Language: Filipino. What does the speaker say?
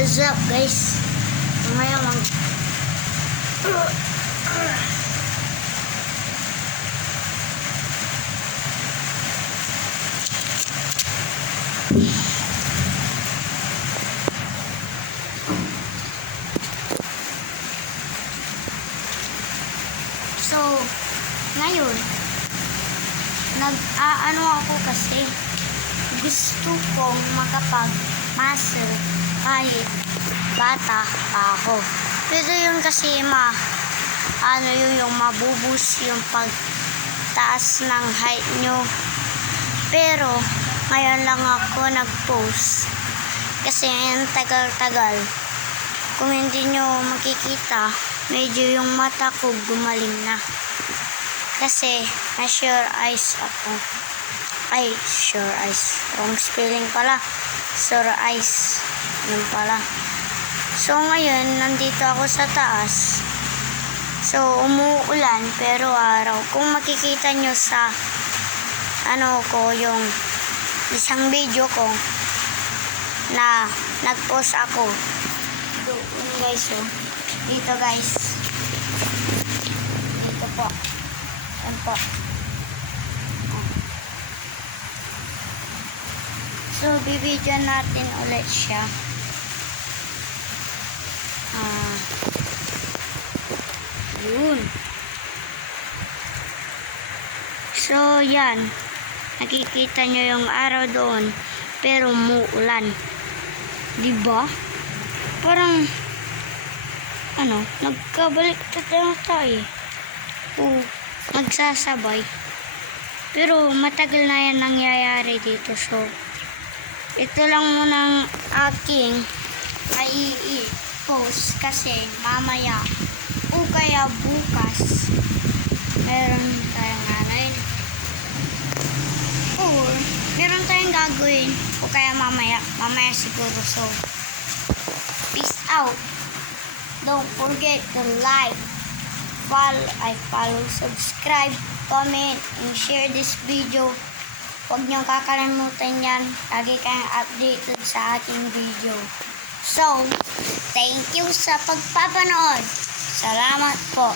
What's up guys? Ngayon mag So, ngayon nag-aano ako kasi gusto kong makapag-muscle kahit bata pa ako. Pero yun kasi yung mabubus yung pagtaas ng height nyo. Pero ngayon lang ako nag-post kasi yung tagal-tagal. Kung hindi nyo makikita, medyo yung mata ko gumaling na. Kasi na-sure eyes ako. Ay, sure eyes. Wrong spelling pala. Sure eyes. Yun pala. So, ngayon, nandito ako sa taas. So, umuulan, pero araw. Kung makikita nyo sa, yung isang video ko, na nag-post ako. Doon, guys, oh. Dito, guys. Dito po. Yan po. So, bibidyo natin ulit siya. Yun. So, yan. Nakikita nyo yung araw doon. Pero muulan. Diba? Parang, nagkabaliktad lang tayo. Nagsasabay. Pero, matagal na yan nangyayari dito. So, ito lang munang aking i-post kasi mamaya o kaya bukas meron tayong or meron tayong gagawin o kaya mamaya siguro. So, peace out. Don't forget to like, follow, subscribe, comment, and share this video. Huwag niyong kakalimutan yan. Lagi kayong updated sa ating video. So, thank you sa pagpapanood. Salamat po.